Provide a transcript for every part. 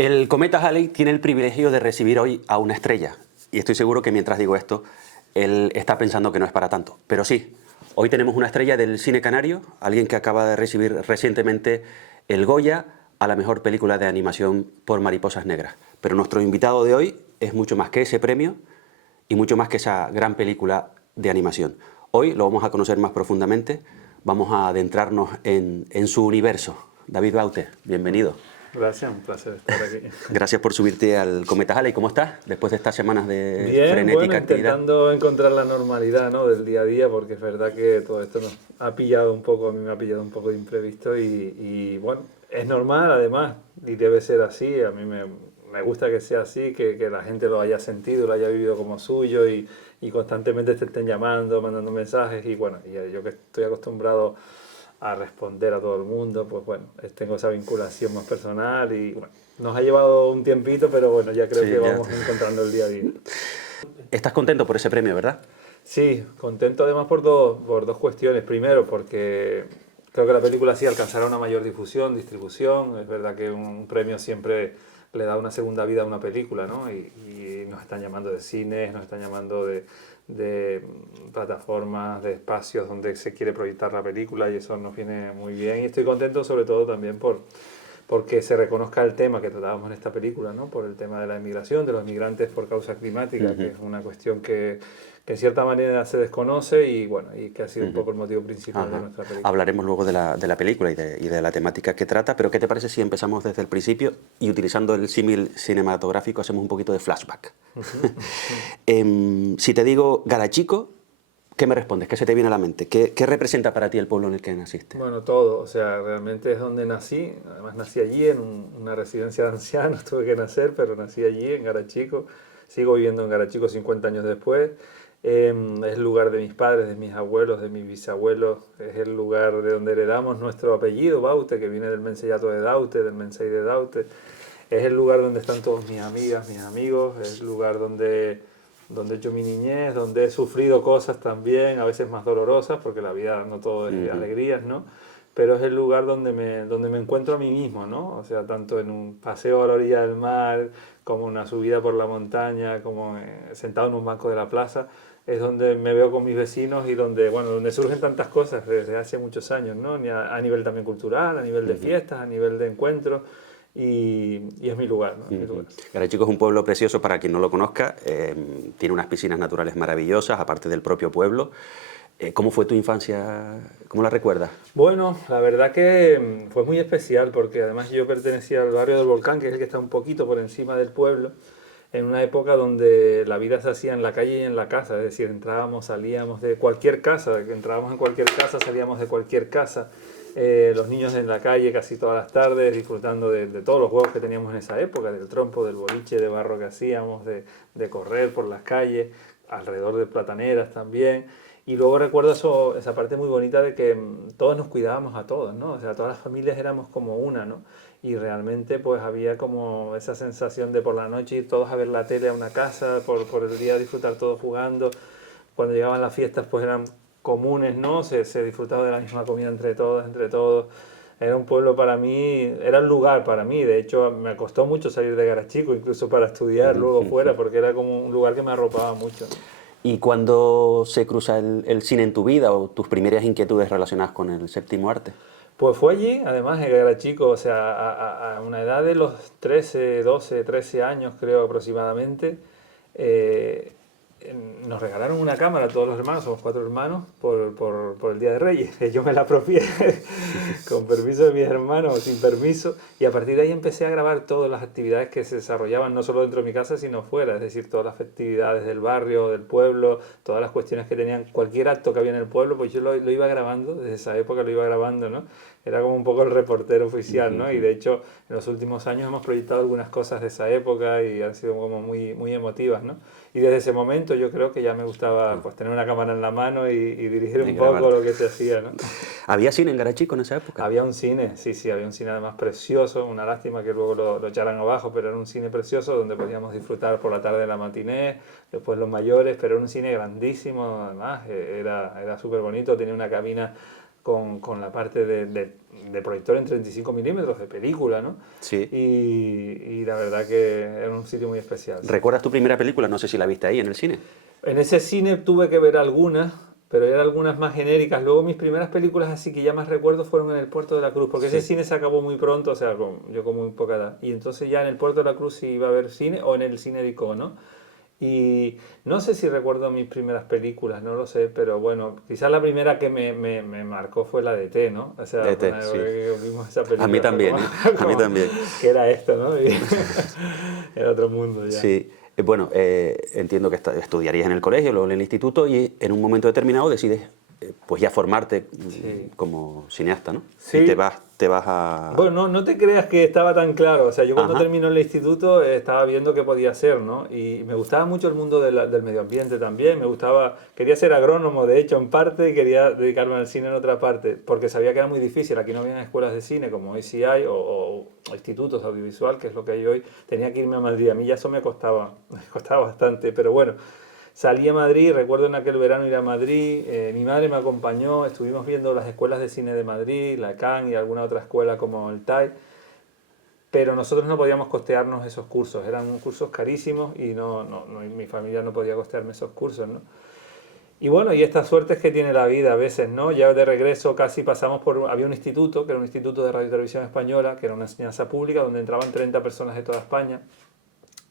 El cometa Halley tiene el privilegio de recibir hoy a una estrella. Y estoy seguro que mientras digo esto, él está pensando que no es para tanto. Pero sí, hoy tenemos una estrella del cine canario, alguien que acaba de recibir recientemente el Goya a la mejor película de animación por Mariposas Negras. Pero nuestro invitado de hoy es mucho más que ese premio y mucho más que esa gran película de animación. Hoy lo vamos a conocer más profundamente, vamos a adentrarnos en su universo. David Baute, bienvenido. Gracias, un placer estar aquí. Gracias por subirte al cometa Halley. ¿Cómo estás después de estas semanas de Bien, frenética bueno, actividad? intentando encontrar la normalidad, ¿no?, del día a día, porque es verdad que todo esto nos ha pillado un poco, a mí me ha pillado un poco de imprevisto y bueno, es normal además y debe ser así. A mí me gusta que sea así, que la gente lo haya sentido, lo haya vivido como suyo y constantemente te estén llamando, mandando mensajes y bueno, y yo que estoy acostumbrado a responder a todo el mundo, pues bueno, tengo esa vinculación más personal y bueno, nos ha llevado un tiempito, pero bueno, ya creo Sí, que ya. vamos encontrando el día a día. Estás contento por ese premio, ¿verdad? Sí, contento además por dos cuestiones. Primero, porque creo que la película sí alcanzará una mayor difusión, distribución. Es verdad que un premio siempre le da una segunda vida a una película, ¿no? Y nos están llamando de cines, nos están llamando de plataformas, de espacios donde se quiere proyectar la película y eso nos viene muy bien. Y estoy contento sobre todo también porque se reconozca el tema que tratábamos en esta película, ¿no?, por el tema de la inmigración, de los migrantes por causa climática, que es una cuestión que en cierta manera se desconoce y bueno, y que ha sido un poco el motivo principal de Ajá. nuestra película. Hablaremos luego de la película y de la temática que trata, pero ¿qué te parece si empezamos desde el principio y utilizando el símil cinematográfico hacemos un poquito de flashback? Si te digo Garachico, ¿qué me respondes? ¿Qué se te viene a la mente? ¿Qué representa para ti el pueblo en el que naciste? Bueno, todo, o sea, realmente es donde nací, además nací allí en una residencia de ancianos, tuve que nacer, pero nací allí en Garachico, sigo viviendo en Garachico 50 años después. Es el lugar de mis padres, de mis abuelos, de mis bisabuelos, es el lugar de donde heredamos nuestro apellido, Baute, que viene del mensellato de Daute, del mensei de Daute. Es el lugar donde están todos mis amigas, mis amigos, es el lugar donde he hecho mi niñez, donde he sufrido cosas también, a veces más dolorosas, porque la vida no todo es alegrías, ¿no? Pero es el lugar donde me encuentro a mí mismo, ¿no? O sea, tanto en un paseo a la orilla del mar, como una subida por la montaña, como sentado en un banco de la plaza, es donde me veo con mis vecinos y donde, bueno, donde surgen tantas cosas desde hace muchos años, ¿no? A nivel también cultural, a nivel de fiestas, a nivel de encuentros, y es mi lugar, ¿no? Es mi lugar. Garachico es un pueblo precioso para quien no lo conozca, tiene unas piscinas naturales maravillosas, aparte del propio pueblo. ¿Cómo fue tu infancia? ¿Cómo la recuerdas? Bueno, la verdad que fue muy especial porque además yo pertenecía al barrio del Volcán, que es el que está un poquito por encima del pueblo, en una época donde la vida se hacía en la calle y en la casa, es decir, entrábamos, salíamos de cualquier casa, entrábamos en cualquier casa, salíamos de cualquier casa, los niños en la calle casi todas las tardes, disfrutando de todos los juegos que teníamos en esa época, del trompo, del boliche de barro que hacíamos, de correr por las calles, alrededor de plataneras también. Y luego recuerdo esa parte muy bonita de que todos nos cuidábamos a todos, ¿no? O sea, todas las familias éramos como una, ¿no? Y realmente pues había como esa sensación de por la noche ir todos a ver la tele a una casa, por el día disfrutar todos jugando. Cuando llegaban las fiestas pues eran comunes, ¿no? Se disfrutaba de la misma comida entre todos, entre todos. Era un pueblo para mí, era un lugar para mí. De hecho, me costó mucho salir de Garachico, incluso para estudiar luego fuera, porque era como un lugar que me arropaba mucho, ¿no? ¿Y cuándo se cruza el cine en tu vida o tus primeras inquietudes relacionadas con el séptimo arte? Pues fue allí, además era chico, o sea, a una edad de los 13, 12, 13 años creo aproximadamente, eh, nos regalaron una cámara a todos los hermanos, somos 4 hermanos, por el Día de Reyes. Yo me la apropié con permiso de mis hermanos o sin permiso y a partir de ahí empecé a grabar todas las actividades que se desarrollaban no solo dentro de mi casa sino fuera, es decir, todas las festividades del barrio, del pueblo, todas las cuestiones que tenían, cualquier acto que había en el pueblo, pues yo lo iba grabando, desde esa época lo iba grabando, ¿no? Era como un poco el reportero oficial, ¿no? Y de hecho en los últimos años hemos proyectado algunas cosas de esa época y han sido como muy, muy emotivas, ¿no? Y desde ese momento yo creo que ya me gustaba pues tener una cámara en la mano y dirigir Y un grabar. poco lo que se hacía, ¿no? ¿Había cine en Garachico en esa época? Había un cine, sí, sí, había un cine además precioso, una lástima que luego lo echaran abajo, pero era un cine precioso donde podíamos disfrutar por la tarde de la matiné, después los mayores, pero era un cine grandísimo, además, era súper bonito, tenía una cabina con la parte de proyector en 35 milímetros, de película, ¿no? Sí. Y la verdad que era un sitio muy especial. ¿Recuerdas tu primera película? No sé si la viste ahí en el cine. En ese cine tuve que ver algunas, pero eran algunas más genéricas. Luego mis primeras películas así que ya más recuerdo fueron en el Puerto de la Cruz, porque ese Sí. cine se acabó muy pronto, o sea, yo con muy poca edad. Y entonces ya en el Puerto de la Cruz sí iba a ver cine, o en el cine de Ico, ¿no? Y no sé si recuerdo mis primeras películas, no lo sé, pero bueno, quizás la primera que me marcó fue la de T, ¿no? O sea, ET, cuando sí. vimos esa A mí película fue también, como, ¿eh? A mí también. ¿qué era esto, no? Y era otro mundo ya. Sí. Bueno, entiendo que estudiarías en el colegio, luego en el instituto y en un momento determinado decides pues ya formarte Sí. como cineasta, ¿no? Y Sí, te vas a... bueno, no te creas que estaba tan claro. O sea, yo cuando Ajá. terminé el instituto estaba viendo qué podía hacer, ¿no? Y me gustaba mucho el mundo del medio ambiente también. Me gustaba, quería ser agrónomo, de hecho, en parte, y quería dedicarme al cine en otra parte, porque sabía que era muy difícil. Aquí no había escuelas de cine como ICI o institutos audiovisual, que es lo que hay hoy. Tenía que irme a Madrid. A mí ya eso me costaba bastante, pero bueno. Salí a Madrid, recuerdo en aquel verano ir a Madrid, mi madre me acompañó, estuvimos viendo las escuelas de cine de Madrid, la CAN y alguna otra escuela como el TAI, pero nosotros no podíamos costearnos esos cursos, eran cursos carísimos y mi familia no podía costearme esos cursos, ¿no? Y bueno, y estas suertes que tiene la vida a veces, ¿no? Ya de regreso casi pasamos por... Había un instituto, que era un instituto de radio y televisión española, que era una enseñanza pública, donde entraban 30 personas de toda España.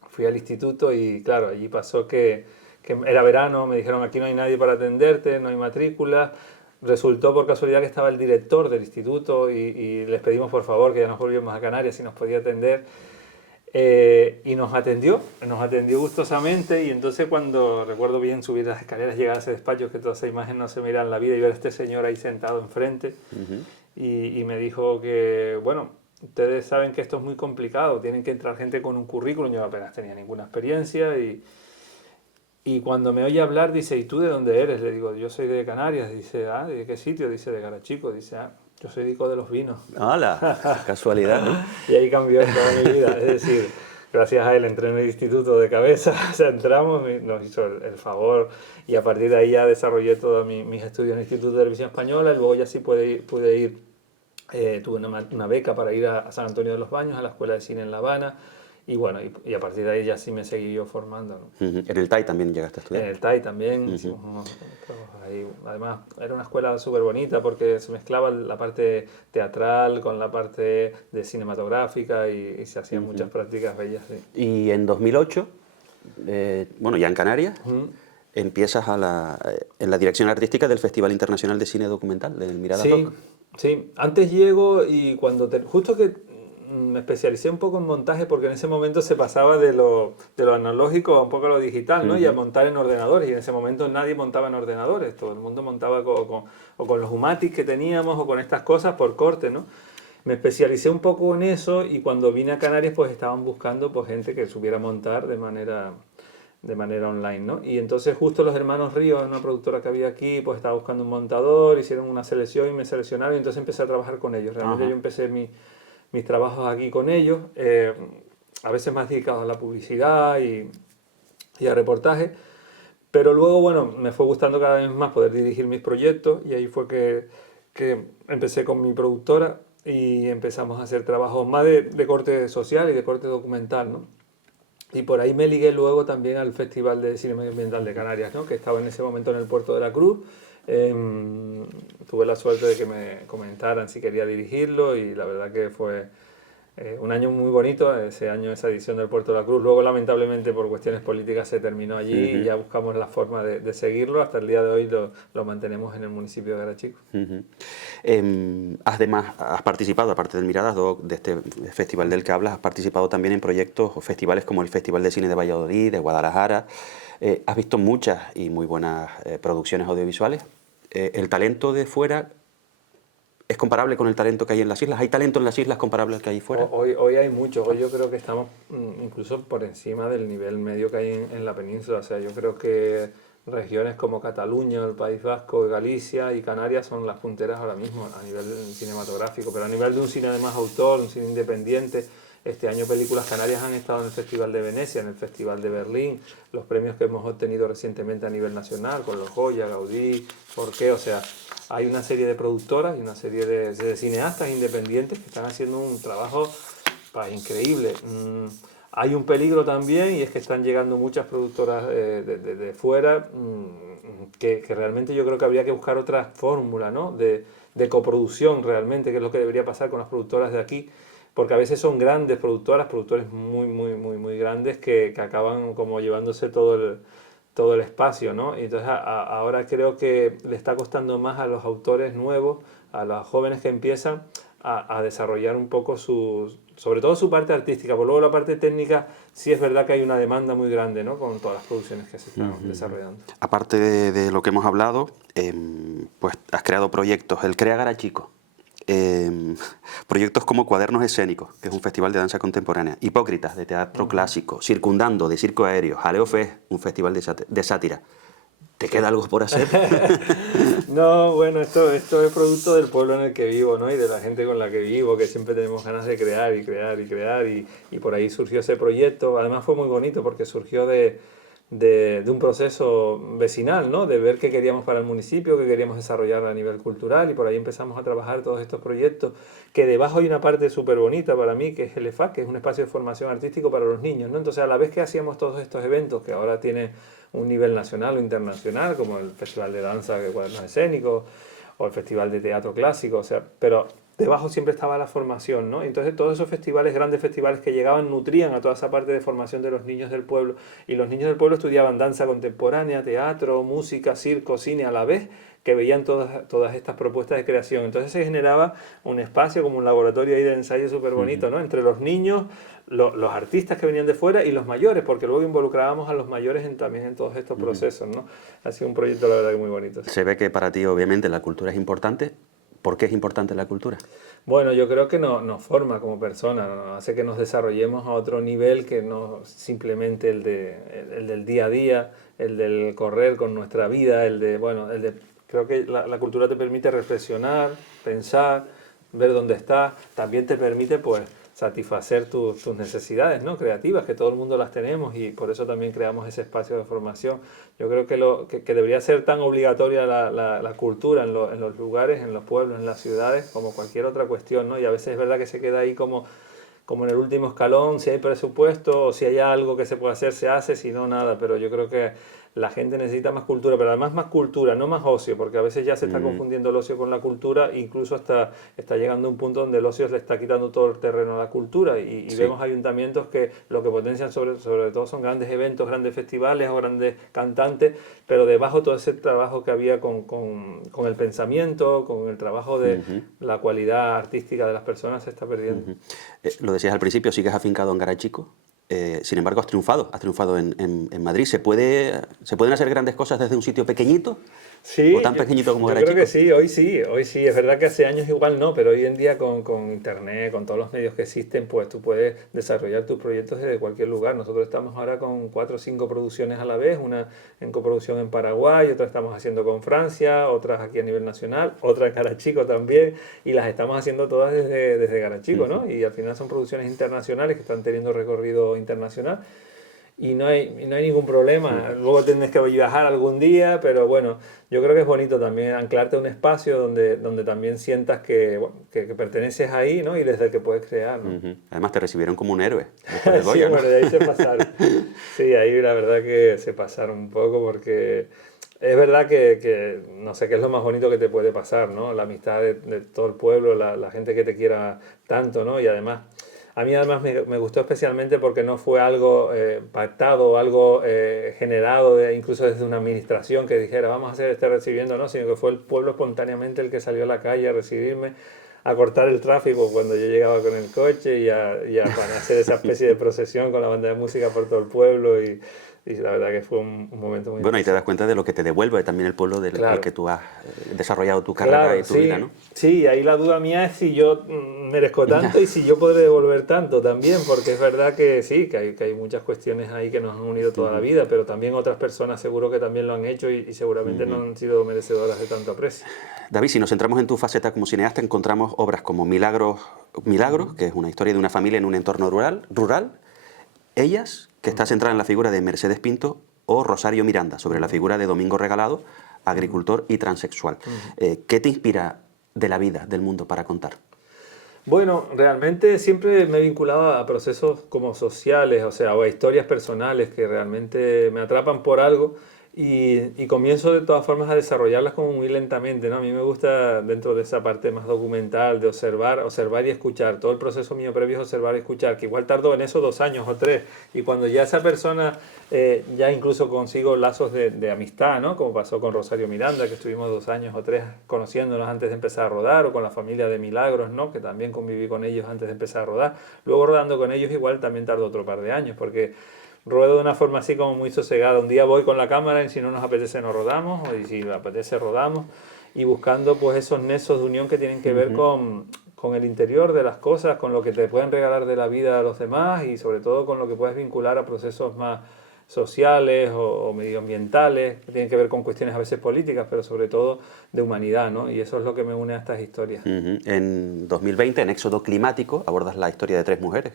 Fui al instituto y claro, allí pasó que era verano, me dijeron aquí no hay nadie para atenderte, no hay matrícula. Resultó por casualidad que estaba el director del instituto y les pedimos por favor que ya nos volvíamos a Canarias si nos podía atender. Y nos atendió gustosamente y entonces cuando recuerdo bien subir las escaleras, llegar a ese despacho, que toda esa imagen no se mira en la vida y ver a este señor ahí sentado enfrente y me dijo que, bueno, ustedes saben que esto es muy complicado, tienen que entrar gente con un currículum, yo apenas tenía ninguna experiencia y cuando me oye hablar dice, ¿y tú de dónde eres? Le digo, yo soy de Canarias, dice, ah, ¿de qué sitio? Dice, de Garachico, dice, ah, yo soy de Ico de los Vinos. ¡Hala! Casualidad, ¿no? Y ahí cambió toda mi vida. Es decir, gracias a él entré en el instituto de cabeza, o sea, entramos, nos hizo el favor y a partir de ahí ya desarrollé todos mis estudios en el Instituto de Televisión Española y luego ya sí pude ir tuve una beca para ir a San Antonio de los Baños, a la Escuela de Cine en La Habana y bueno, y a partir de ahí ya sí me seguí yo formando, ¿no? En el TAI también llegaste a En estudiar. el TAI también hicimos unos trabajos ahí. Además, era una escuela súper bonita porque se mezclaba la parte teatral con la parte de cinematográfica y se hacían muchas prácticas bellas. Sí. Y en 2008, bueno, ya en Canarias, Ujú. empiezas en la dirección artística del Festival Internacional de Cine Documental, del Miradas Sí, Doc. sí. Antes llego y justo que me especialicé un poco en montaje porque en ese momento se pasaba de lo analógico a un poco a lo digital, ¿no? Y a montar en ordenadores. Y en ese momento nadie montaba en ordenadores, todo el mundo montaba o con los Humatic que teníamos o con estas cosas por corte, ¿no? Me especialicé un poco en eso y cuando vine a Canarias pues estaban buscando pues, gente que supiera montar de manera online, ¿no? Y entonces justo los hermanos Ríos, una productora que había aquí, pues estaba buscando un montador, hicieron una selección y me seleccionaron y entonces empecé a trabajar con ellos. Realmente Ajá. yo empecé mis trabajos aquí con ellos, a veces más dedicados a la publicidad y a reportaje, pero luego, bueno, me fue gustando cada vez más poder dirigir mis proyectos y ahí fue que empecé con mi productora y empezamos a hacer trabajos más de corte social y de corte documental, ¿no? Y por ahí me ligué luego también al Festival de Cine Medioambiental de Canarias, ¿no? Que estaba en ese momento en el Puerto de la Cruz. Tuve la suerte de que me comentaran si quería dirigirlo y la verdad que fue un año muy bonito, ese año, esa edición del Puerto de la Cruz. Luego, lamentablemente, por cuestiones políticas se terminó allí y ya buscamos la forma de seguirlo. Hasta el día de hoy lo mantenemos en el municipio de Garachico. Además, has participado, aparte del Miradas Doc, de este festival del que hablas, has participado también en proyectos o festivales como el Festival de Cine de Valladolid, de Guadalajara. Has visto muchas y muy buenas producciones audiovisuales. El talento de fuera es comparable con el talento que hay en las islas. ¿Hay talento en las islas comparable al que hay fuera? Hoy hay mucho, hoy yo creo que estamos incluso por encima del nivel medio que hay en la península. O sea, yo creo que regiones como Cataluña, el País Vasco, Galicia y Canarias son las punteras ahora mismo a nivel cinematográfico, pero a nivel de un cine de más autor, un cine independiente, Este año Películas Canarias han estado en el Festival de Venecia, en el Festival de Berlín, los premios que hemos obtenido recientemente a nivel nacional, con los Goya, Gaudí, Porqué, o sea, hay una serie de productoras y una serie de cineastas independientes que están haciendo un trabajo pues, increíble. Hay un peligro también y es que están llegando muchas productoras de fuera que realmente yo creo que habría que buscar otra fórmula, ¿no? de coproducción realmente, que es lo que debería pasar con las productoras de aquí, porque a veces son grandes productoras, productores muy grandes que acaban como llevándose todo el espacio, ¿no? Y entonces ahora creo que le está costando más a los autores nuevos, a los jóvenes que empiezan a desarrollar un poco sobre todo su parte artística, porque luego la parte técnica sí es verdad que hay una demanda muy grande, ¿no? Con todas las producciones que se están desarrollando. Aparte de lo que hemos hablado, pues has creado proyectos, el Crea Garachico, proyectos como Cuadernos Escénicos, que es un festival de danza contemporánea, Hipócritas, de teatro clásico, Circundando, de circo aéreo, Jaleo Fest, un festival de sátira. ¿Te queda algo por hacer? No, bueno, esto es producto del pueblo en el que vivo, ¿no? Y de la gente con la que vivo, que siempre tenemos ganas de crear y crear y crear, y por ahí surgió ese proyecto. Además fue muy bonito porque surgió de un proceso vecinal, ¿no? De ver qué queríamos para el municipio, qué queríamos desarrollar a nivel cultural, y por ahí empezamos a trabajar todos estos proyectos, que debajo hay una parte súper bonita para mí, que es el EFAC, que es un espacio de formación artístico para los niños, ¿no? Entonces, a la vez que hacíamos todos estos eventos, que ahora tienen un nivel nacional o internacional, como el Festival de Danza de Cuadernos Escénicos, o el Festival de Teatro Clásico, o sea, pero debajo siempre estaba la formación, ¿no? Entonces todos esos festivales, grandes festivales que llegaban, nutrían a toda esa parte de formación de los niños del pueblo, y los niños del pueblo estudiaban danza contemporánea, teatro, música, circo, cine, a la vez que veían todas estas propuestas de creación. Entonces se generaba un espacio como un laboratorio ahí de ensayo súper bonito, ¿no? Entre los niños, los artistas que venían de fuera y los mayores, porque luego involucrábamos a los mayores también en todos estos procesos, ¿no? Ha sido un proyecto, la verdad, que muy bonito. Se ve que para ti, obviamente, la cultura es importante. ¿Por qué es importante la cultura? Bueno, yo creo que nos forma como personas, nos hace que nos desarrollemos a otro nivel que no simplemente el del día a día, el del correr con nuestra vida, creo que la cultura te permite reflexionar, pensar, ver dónde estás, también te permite pues satisfacer tus necesidades, ¿no? Creativas, que todo el mundo las tenemos, y por eso también creamos ese espacio de formación. Yo creo que debería ser tan obligatoria la cultura en los lugares, en los pueblos, en las ciudades, como cualquier otra cuestión, ¿no? Y a veces es verdad que se queda ahí como en el último escalón, si hay presupuesto o si hay algo que se puede hacer, se hace, si no, nada. Pero yo creo que la gente necesita más cultura, pero además más cultura, no más ocio, porque a veces ya se está confundiendo el ocio con la cultura, incluso hasta está llegando a un punto donde el ocio le está quitando todo el terreno a la cultura, y sí, vemos ayuntamientos que lo que potencian sobre todo son grandes eventos, grandes festivales o grandes cantantes, pero debajo todo ese trabajo que había con el pensamiento, con el trabajo de la cualidad artística de las personas, se está perdiendo. Lo decías al principio, sigues afincado en Garachico. Sin embargo, has triunfado en Madrid. ¿Se pueden hacer grandes cosas desde un sitio pequeñito? Sí, ¿O tan pequeñito como Garachico? Creo que sí, hoy sí. Es verdad que hace años igual no, pero hoy en día con internet, con todos los medios que existen, pues tú puedes desarrollar tus proyectos desde cualquier lugar. Nosotros estamos ahora con 4 o 5 producciones a la vez, una en coproducción en Paraguay, otra estamos haciendo con Francia, otras aquí a nivel nacional, otra en Garachico también, y las estamos haciendo todas desde Garachico, ¿no? Y al final son producciones internacionales que están teniendo recorrido internacional. Y no hay ningún problema. Luego tienes que viajar algún día, pero bueno, yo creo que es bonito también anclarte a un espacio donde también sientas que perteneces ahí, ¿no? Y desde el que puedes crear, ¿no? Además te recibieron como un héroe. Sí, bueno, de ahí se pasaron. Sí, ahí la verdad que se pasaron un poco, porque es verdad que no sé qué es lo más bonito que te puede pasar, ¿no? La amistad de todo el pueblo, la gente que te quiera tanto, ¿no? Y además... A mí además me gustó especialmente porque no fue algo pactado, algo generado incluso desde una administración que dijera vamos a hacer este recibiendo, no, sino que fue el pueblo espontáneamente el que salió a la calle a recibirme, a cortar el tráfico cuando yo llegaba con el coche y a hacer esa especie de procesión con la banda de música por todo el pueblo, y la verdad que fue un momento muy bueno, y te das cuenta de lo que te devuelve también el pueblo del al que tú has desarrollado tu carrera y tu vida, ¿no? Sí, ahí la duda mía es si yo merezco tanto y si yo podré devolver tanto también, porque es verdad que sí, que hay muchas cuestiones ahí que nos han unido toda la vida, pero también otras personas seguro que también lo han hecho y seguramente no han sido merecedoras de tanto aprecio. David, si nos centramos en tu faceta como cineasta, encontramos tenemos obras como Milagros, que es una historia de una familia en un entorno rural, Ellas, que está centrada en la figura de Mercedes Pinto, o Rosario Miranda, sobre la figura de Domingo Regalado, agricultor y transexual. ¿Qué te inspira de la vida, del mundo, para contar? Bueno, realmente siempre me he vinculado a procesos como sociales, o sea, o a historias personales que realmente me atrapan por algo y comienzo de todas formas a desarrollarlas como muy lentamente, ¿no? A mí me gusta, dentro de esa parte más documental, de observar y escuchar. Todo el proceso mío previo es observar y escuchar, que igual tardo en eso 2 años o 3. Y cuando ya esa persona, ya incluso consigo lazos de amistad, ¿no? Como pasó con Rosario Miranda, que estuvimos 2 años o 3 conociéndonos antes de empezar a rodar, o con la familia de Milagros, ¿no? Que también conviví con ellos antes de empezar a rodar. Luego rodando con ellos igual también tardó otro par de años, porque ruedo de una forma así como muy sosegada. Un día voy con la cámara y si no nos apetece nos rodamos, y si nos apetece rodamos, y buscando pues esos nexos de unión que tienen que ver con el interior de las cosas, con lo que te pueden regalar de la vida a los demás y sobre todo con lo que puedes vincular a procesos más sociales o medioambientales, que tienen que ver con cuestiones a veces políticas, pero sobre todo de humanidad, ¿no? Y eso es lo que me une a estas historias. En 2020, en Éxodo Climático, abordas la historia de 3 mujeres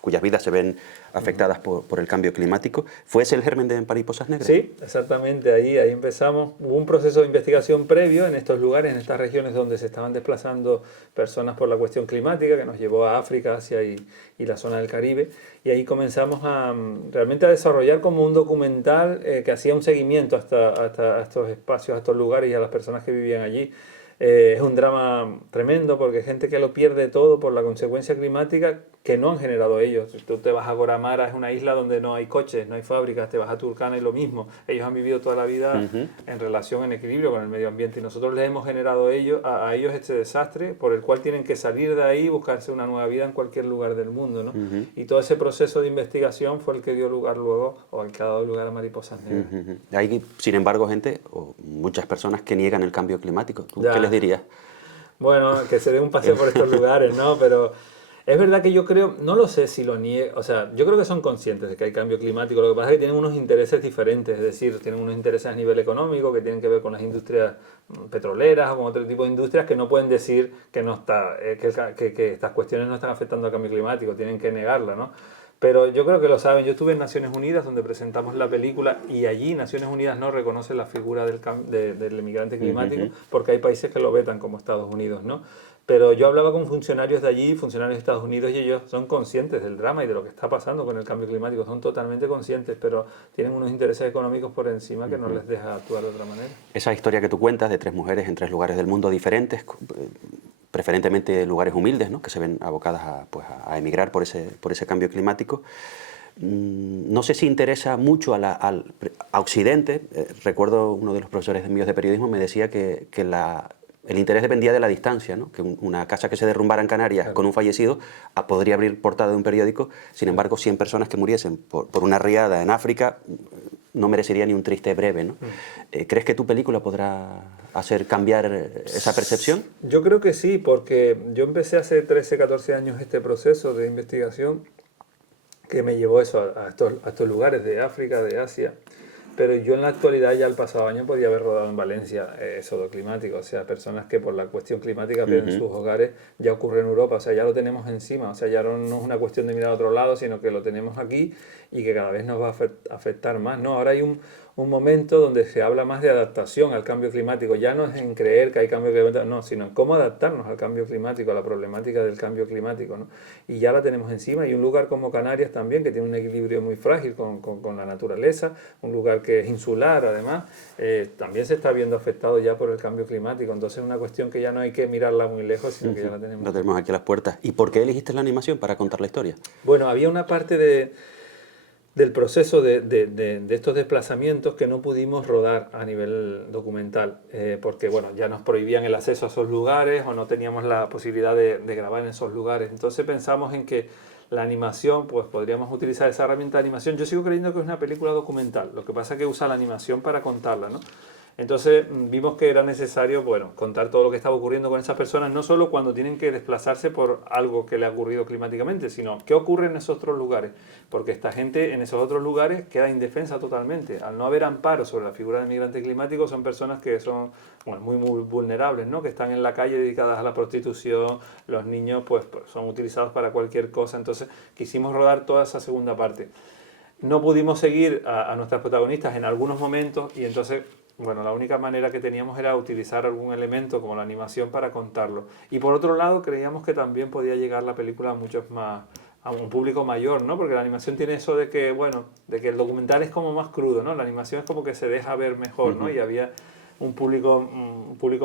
cuyas vidas se ven afectadas por el cambio climático. ¿Fue ese el germen de Mariposas Negras? Sí, exactamente, ahí empezamos. Hubo un proceso de investigación previo en estos lugares, en estas regiones donde se estaban desplazando personas por la cuestión climática, que nos llevó a África, Asia y la zona del Caribe, y ahí comenzamos realmente a desarrollar como un documental que hacía un seguimiento hasta estos espacios, a estos lugares y a las personas que vivían allí. Es un drama tremendo porque hay gente que lo pierde todo por la consecuencia climática que no han generado ellos. Si tú te vas a Goramara, es una isla donde no hay coches, no hay fábricas, te vas a Turkana y lo mismo. Ellos han vivido toda la vida en relación, en equilibrio con el medio ambiente y nosotros les hemos generado a ellos este desastre por el cual tienen que salir de ahí y buscarse una nueva vida en cualquier lugar del mundo, ¿no? Y todo ese proceso de investigación fue el que dio lugar luego, o el que ha dado lugar a Mariposas Negras. Hay, sin embargo, gente, o muchas personas que niegan el cambio climático. ¿Tú qué les dirías? Bueno, que se dé un paseo por estos lugares, ¿no? Pero es verdad que yo creo, no lo sé si lo niegan, o sea, yo creo que son conscientes de que hay cambio climático, lo que pasa es que tienen unos intereses diferentes, es decir, tienen unos intereses a nivel económico que tienen que ver con las industrias petroleras o con otro tipo de industrias que no pueden decir que, no está, que estas cuestiones no están afectando al cambio climático, tienen que negarla, ¿no? Pero yo creo que lo saben. Yo estuve en Naciones Unidas donde presentamos la película y allí Naciones Unidas no reconoce la figura del inmigrante climático porque hay países que lo vetan como Estados Unidos, ¿no? Pero yo hablaba con funcionarios de allí, funcionarios de Estados Unidos, y ellos son conscientes del drama y de lo que está pasando con el cambio climático, son totalmente conscientes, pero tienen unos intereses económicos por encima que no les deja actuar de otra manera. Esa historia que tú cuentas de 3 mujeres en 3 lugares del mundo diferentes, preferentemente lugares humildes, ¿no? Que se ven abocadas a emigrar por ese cambio climático. No sé si interesa mucho a Occidente. Recuerdo uno de los profesores míos de periodismo me decía que el interés dependía de la distancia, ¿no? Que una casa que se derrumbara en Canarias con un fallecido podría abrir portada de un periódico. Sin embargo, 100 personas que muriesen por una riada en África no merecería ni un triste breve, ¿no? ¿Crees que tu película podrá hacer cambiar esa percepción? Yo creo que sí, porque yo empecé hace 13, 14 años este proceso de investigación que me llevó eso a estos lugares de África, de Asia. Pero yo en la actualidad ya el pasado año podía haber rodado en Valencia Éxodo Climático, o sea, personas que por la cuestión climática pierden sus hogares, ya ocurre en Europa, o sea, ya lo tenemos encima, o sea, ya no es una cuestión de mirar a otro lado, sino que lo tenemos aquí y que cada vez nos va a afectar más, ¿no? Ahora hay un momento donde se habla más de adaptación al cambio climático, ya no es en creer que hay cambio climático, no, sino en cómo adaptarnos al cambio climático, a la problemática del cambio climático, ¿no? Y ya la tenemos encima, y un lugar como Canarias también, que tiene un equilibrio muy frágil con la naturaleza, un lugar que es insular además, también se está viendo afectado ya por el cambio climático, entonces es una cuestión que ya no hay que mirarla muy lejos, sino que ya la tenemos. La tenemos aquí a las puertas. ¿Y por qué elegiste la animación para contar la historia? Bueno, había una parte del proceso de estos desplazamientos que no pudimos rodar a nivel documental, porque bueno, ya nos prohibían el acceso a esos lugares o no teníamos la posibilidad de grabar en esos lugares. Entonces pensamos en que la animación, pues podríamos utilizar esa herramienta de animación. Yo sigo creyendo que es una película documental, lo que pasa es que usa la animación para contarla, ¿no? Entonces vimos que era necesario, bueno, contar todo lo que estaba ocurriendo con esas personas, no solo cuando tienen que desplazarse por algo que le ha ocurrido climáticamente, sino qué ocurre en esos otros lugares, porque esta gente en esos otros lugares queda indefensa totalmente. Al no haber amparo sobre la figura del migrante climático, son personas que son, bueno, muy vulnerables, ¿no? Que están en la calle dedicadas a la prostitución, los niños pues son utilizados para cualquier cosa. Entonces quisimos rodar toda esa segunda parte. No pudimos seguir a nuestras protagonistas en algunos momentos y entonces, bueno, la única manera que teníamos era utilizar algún elemento como la animación para contarlo. Y por otro lado, creíamos que también podía llegar la película a muchos más, a un público mayor, ¿no? Porque la animación tiene eso de que, bueno, de que el documental es como más crudo, ¿no? La animación es como que se deja ver mejor, ¿no? Y había un público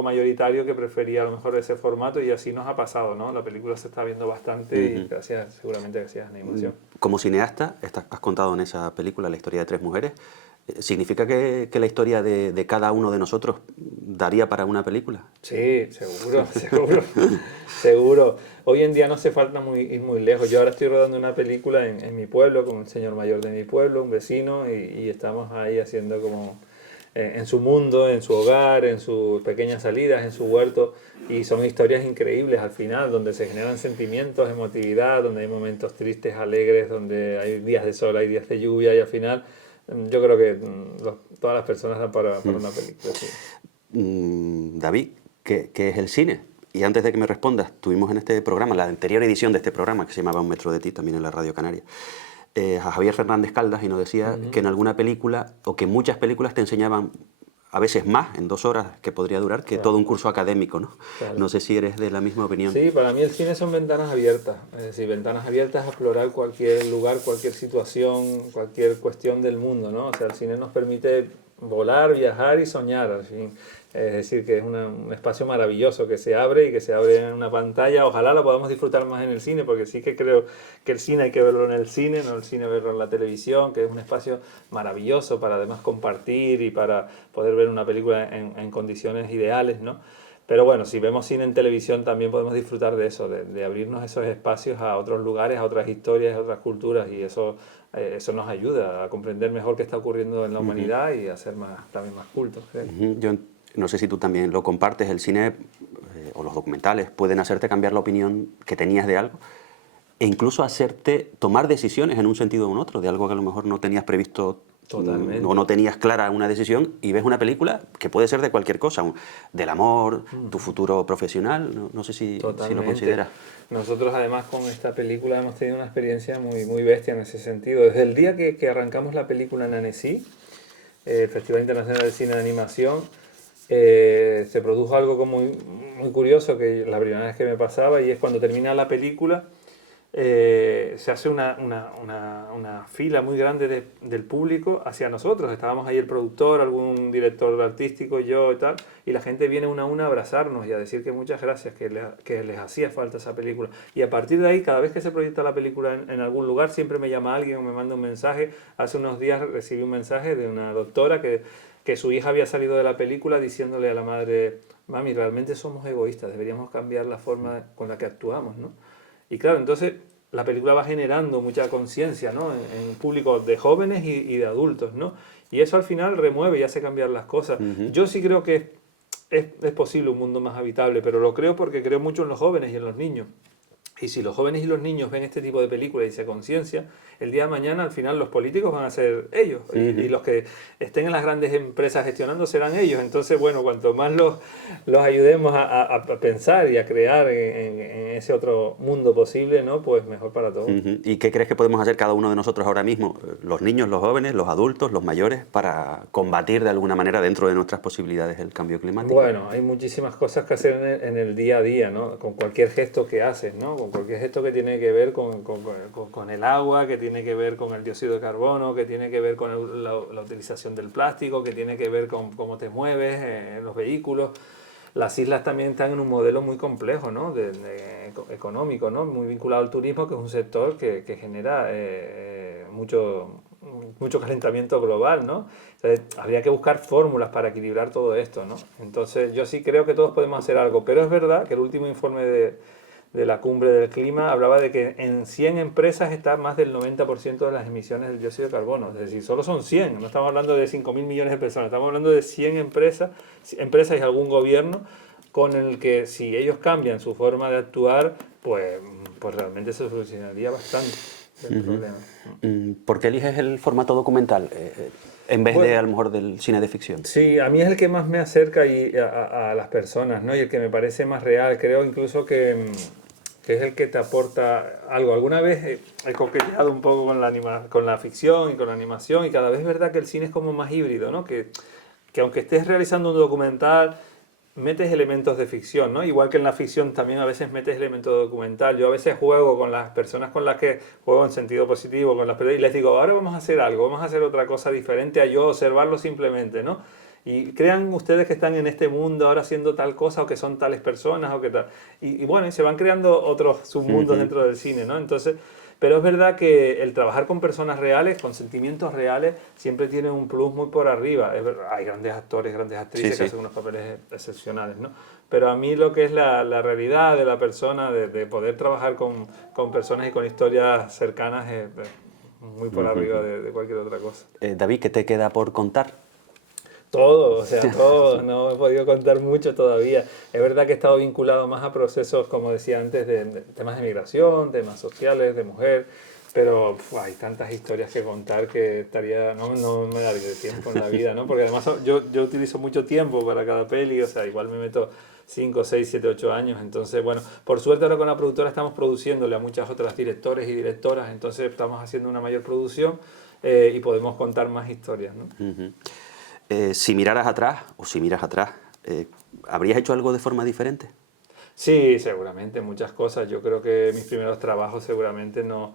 mayoritario que prefería a lo mejor ese formato y así nos ha pasado, ¿no? La película se está viendo bastante y seguramente gracias a la animación. Como cineasta, has contado en esa película la historia de 3 mujeres. ¿Significa que la historia de cada uno de nosotros daría para una película? Sí, seguro, seguro. Hoy en día no hace falta ir muy lejos. Yo ahora estoy rodando una película en mi pueblo, con el señor mayor de mi pueblo, un vecino, y estamos ahí haciendo como en su mundo, en su hogar, en sus pequeñas salidas, en su huerto, y son historias increíbles al final, donde se generan sentimientos, emotividad, donde hay momentos tristes, alegres, donde hay días de sol, hay días de lluvia, y al final yo creo que todas las personas dan para una película. Sí. David, ¿qué es el cine? Y antes de que me respondas, tuvimos en este programa, la anterior edición de este programa, que se llamaba Un metro de ti, también en la Radio Canaria, a Javier Fernández Caldas, y nos decía que en alguna película, o que muchas películas te enseñaban a veces más, en 2 horas que podría durar, que todo un curso académico, ¿no? Claro. No sé si eres de la misma opinión. Sí, para mí el cine son ventanas abiertas, es decir, ventanas abiertas a explorar cualquier lugar, cualquier situación, cualquier cuestión del mundo, ¿no? O sea, el cine nos permite volar, viajar y soñar, al fin. Es decir, que es un espacio maravilloso que se abre y que se abre en una pantalla. Ojalá la podamos disfrutar más en el cine, porque sí que creo que el cine hay que verlo en el cine, no el cine verlo en la televisión, que es un espacio maravilloso para además compartir y para poder ver una película en condiciones ideales, ¿no? Pero bueno, si vemos cine en televisión también podemos disfrutar de eso, de abrirnos esos espacios a otros lugares, a otras historias, a otras culturas, y eso nos ayuda a comprender mejor qué está ocurriendo en la humanidad y a ser también más cultos. ¿Sí? Yo no sé si tú también lo compartes, el cine o los documentales pueden hacerte cambiar la opinión que tenías de algo e incluso hacerte tomar decisiones en un sentido o en otro, de algo que a lo mejor no tenías previsto. Totalmente. O no tenías clara una decisión y ves una película que puede ser de cualquier cosa, del amor, tu futuro profesional, no sé si lo consideras. Nosotros además con esta película hemos tenido una experiencia muy bestia en ese sentido. Desde el día que arrancamos la película en Annecy, el Festival Internacional de Cine de Animación, se produjo algo muy curioso, que la primera vez que me pasaba, y es cuando termina la película, se hace una fila muy grande del público hacia nosotros. Estábamos ahí el productor, algún director artístico, yo y tal, y la gente viene una a una a abrazarnos y a decir que muchas gracias, que les hacía falta esa película. Y a partir de ahí, cada vez que se proyecta la película en algún lugar, siempre me llama alguien o me manda un mensaje. Hace unos días recibí un mensaje de una doctora que su hija había salido de la película diciéndole a la madre: mami, realmente somos egoístas, deberíamos cambiar la forma con la que actuamos, ¿no? Y claro, entonces la película va generando mucha conciencia, ¿no? En público de jóvenes y de adultos, ¿no? Y eso al final remueve y hace cambiar las cosas. Yo sí creo que es posible un mundo más habitable, pero lo creo porque creo mucho en los jóvenes y en los niños. Y si los jóvenes y los niños ven este tipo de películas y se conciencian, el día de mañana al final los políticos van a ser ellos. Y los que estén en las grandes empresas gestionando serán ellos. Entonces, bueno, cuanto más los ayudemos a pensar y a crear en ese otro mundo posible, ¿no? Pues mejor para todos. ¿Y qué crees que podemos hacer cada uno de nosotros ahora mismo, los niños, los jóvenes, los adultos, los mayores, para combatir de alguna manera dentro de nuestras posibilidades el cambio climático? Bueno, hay muchísimas cosas que hacer en el día a día, ¿no? Con cualquier gesto que haces, ¿no? Con cualquier gesto que tiene que ver con el agua, que tiene que ver con el dióxido de carbono, que tiene que ver con la utilización del plástico, que tiene que ver con cómo te mueves en los vehículos. Las islas también están en un modelo muy complejo, ¿no? Económico, ¿no? Muy vinculado al turismo, que es un sector que genera mucho calentamiento global, ¿no? Entonces, habría que buscar fórmulas para equilibrar todo esto, ¿no? Entonces, yo sí creo que todos podemos hacer algo, pero es verdad que el último informe de la cumbre del clima, hablaba de que en 100 empresas está más del 90% de las emisiones del dióxido de carbono. Es decir, solo son 100, no estamos hablando de 5.000 millones de personas, estamos hablando de 100 empresas y algún gobierno con el que si ellos cambian su forma de actuar, pues realmente se solucionaría bastante el problema. ¿Por qué eliges el formato documental en vez de a lo mejor del cine de ficción? Sí, a mí es el que más me acerca a las personas, ¿no? Y el que me parece más real. Creo incluso que es el que te aporta algo. Alguna vez he coqueteado un poco con la ficción y con la animación, y cada vez es verdad que el cine es como más híbrido, ¿no? Que aunque estés realizando un documental, metes elementos de ficción, ¿no? Igual que en la ficción también a veces metes elementos de documental. Yo a veces juego con las personas con las que juego en sentido positivo, con las personas, y les digo, ahora vamos a hacer algo, vamos a hacer otra cosa diferente a yo observarlo simplemente, ¿no? Y crean ustedes que están en este mundo ahora haciendo tal cosa, o que son tales personas, o que tal. Y bueno, y se van creando otros submundos dentro del cine, ¿no? Entonces, pero es verdad que el trabajar con personas reales, con sentimientos reales, siempre tiene un plus muy por arriba. Es verdad, hay grandes actores, grandes actrices que hacen unos papeles excepcionales, ¿no? Pero a mí lo que es la realidad de la persona, de poder trabajar con personas y con historias cercanas, es muy por arriba de cualquier otra cosa. David, ¿qué te queda por contar? Todo, o sea, todo. No he podido contar mucho todavía. Es verdad que he estado vinculado más a procesos, como decía antes, de temas de migración, temas sociales, de mujer, pero hay tantas historias que contar que no me daría tiempo en la vida, ¿no? Porque además yo utilizo mucho tiempo para cada peli, o sea, igual me meto 5, 6, 7, 8 años, entonces, bueno, por suerte ahora con la productora estamos produciéndole a muchas otras directores y directoras, entonces estamos haciendo una mayor producción y podemos contar más historias, ¿no? Si miraras atrás, o si miras atrás, ¿habrías hecho algo de forma diferente? Sí, seguramente, muchas cosas. Yo creo que mis primeros trabajos seguramente no...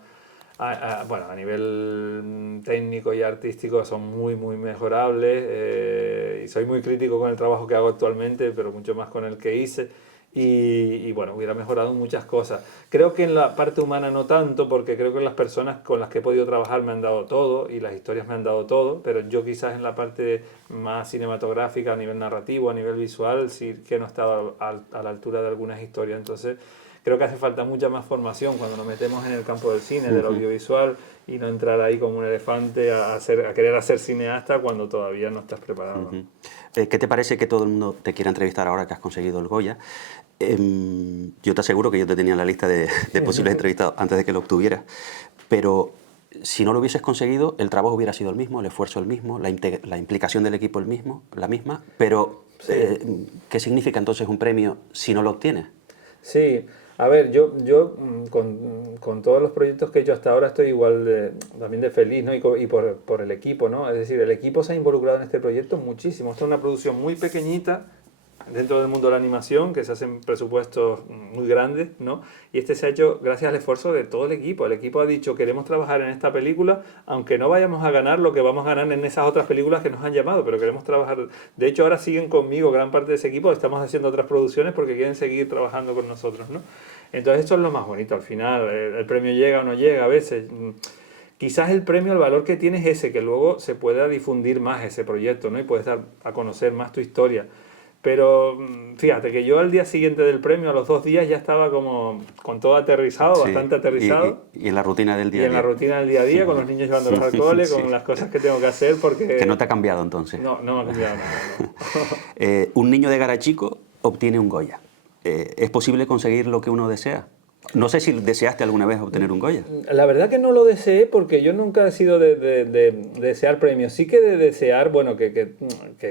bueno, a nivel técnico y artístico son muy mejorables y soy muy crítico con el trabajo que hago actualmente, pero mucho más con el que hice. Y bueno, hubiera mejorado muchas cosas. Creo que en la parte humana no tanto, porque creo que las personas con las que he podido trabajar me han dado todo y las historias me han dado todo, pero yo quizás en la parte más cinematográfica, a nivel narrativo, a nivel visual, sí que no estaba a la altura de algunas historias. Entonces, creo que hace falta mucha más formación cuando nos metemos en el campo del cine, del audiovisual, y no entrar ahí como un elefante a querer hacer cineasta cuando todavía no estás preparado. ¿Qué te parece que todo el mundo te quiera entrevistar ahora que has conseguido el Goya? Yo te aseguro que yo te tenía en la lista de posibles entrevistados antes de que lo obtuvieras, pero si no lo hubieses conseguido, el trabajo hubiera sido el mismo, el esfuerzo el mismo, la implicación del equipo la misma, pero ¿qué significa entonces un premio si no lo obtienes? Sí, a ver, yo con todos los proyectos que he hecho hasta ahora estoy igual también de feliz, ¿no? Y por el equipo, ¿no? Es decir, el equipo se ha involucrado en este proyecto muchísimo. Esta es una producción muy pequeñita dentro del mundo de la animación, que se hacen presupuestos muy grandes, ¿no? Y este se ha hecho gracias al esfuerzo de todo el equipo. El equipo ha dicho, queremos trabajar en esta película, aunque no vayamos a ganar lo que vamos a ganar en esas otras películas que nos han llamado, pero queremos trabajar. De hecho, ahora siguen conmigo gran parte de ese equipo, estamos haciendo otras producciones porque quieren seguir trabajando con nosotros, ¿no? Entonces, esto es lo más bonito al final. El premio llega o no llega a veces. Quizás el premio, el valor que tiene es ese, que luego se pueda difundir más ese proyecto, ¿no? Y puedes dar a conocer más tu historia. Pero fíjate que yo al día siguiente del premio, a los 2 días, ya estaba como con todo aterrizado, Sí, bastante aterrizado. y en la rutina del día Y a en la día. rutina del día a día, con los niños llevándolos al cole, Sí. con las cosas que tengo que hacer, porque... Que no te ha cambiado entonces. No, no me ha cambiado nada, no. Un niño de Garachico obtiene un Goya. ¿Es posible conseguir lo que uno desea? No sé si deseaste alguna vez obtener un Goya. La verdad que no lo deseé porque yo nunca he sido de desear premios. Sí que de desear, bueno, que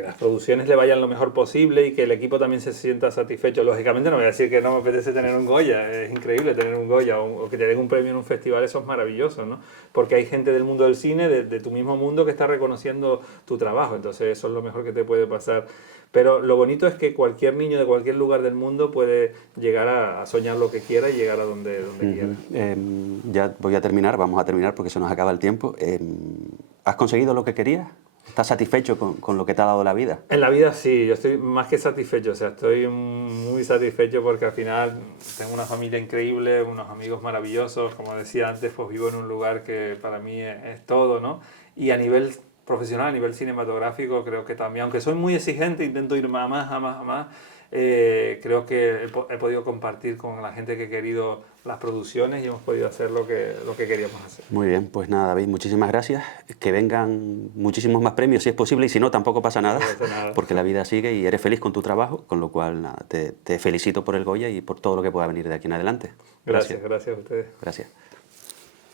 las producciones le vayan lo mejor posible y que el equipo también se sienta satisfecho. Lógicamente no voy a decir que no me apetece tener un Goya. Es increíble tener un Goya o que te den un premio en un festival, eso es maravilloso, ¿no? Porque hay gente del mundo del cine, de tu mismo mundo, que está reconociendo tu trabajo. Entonces eso es lo mejor que te puede pasar. Pero lo bonito es que cualquier niño de cualquier lugar del mundo puede llegar a soñar lo que quiera y llegar a donde quiera. Ya voy a terminar, vamos a terminar porque se nos acaba el tiempo. ¿Has conseguido lo que querías? ¿Estás satisfecho con lo que te ha dado la vida? En la vida sí, yo estoy más que satisfecho, o sea, estoy muy satisfecho porque al final tengo una familia increíble, unos amigos maravillosos, como decía antes, pues vivo en un lugar que para mí es todo, ¿no? Y a nivel profesional, a nivel cinematográfico, creo que también, aunque soy muy exigente, intento ir a más, creo que he podido compartir con la gente que he querido las producciones y hemos podido hacer lo que queríamos hacer. Muy bien, pues nada, David, muchísimas gracias. Que vengan muchísimos más premios si es posible y si no, tampoco pasa nada, No pasa nada. porque la vida sigue y eres feliz con tu trabajo, con lo cual nada, te felicito por el Goya y por todo lo que pueda venir de aquí en adelante. Gracias a ustedes. Gracias.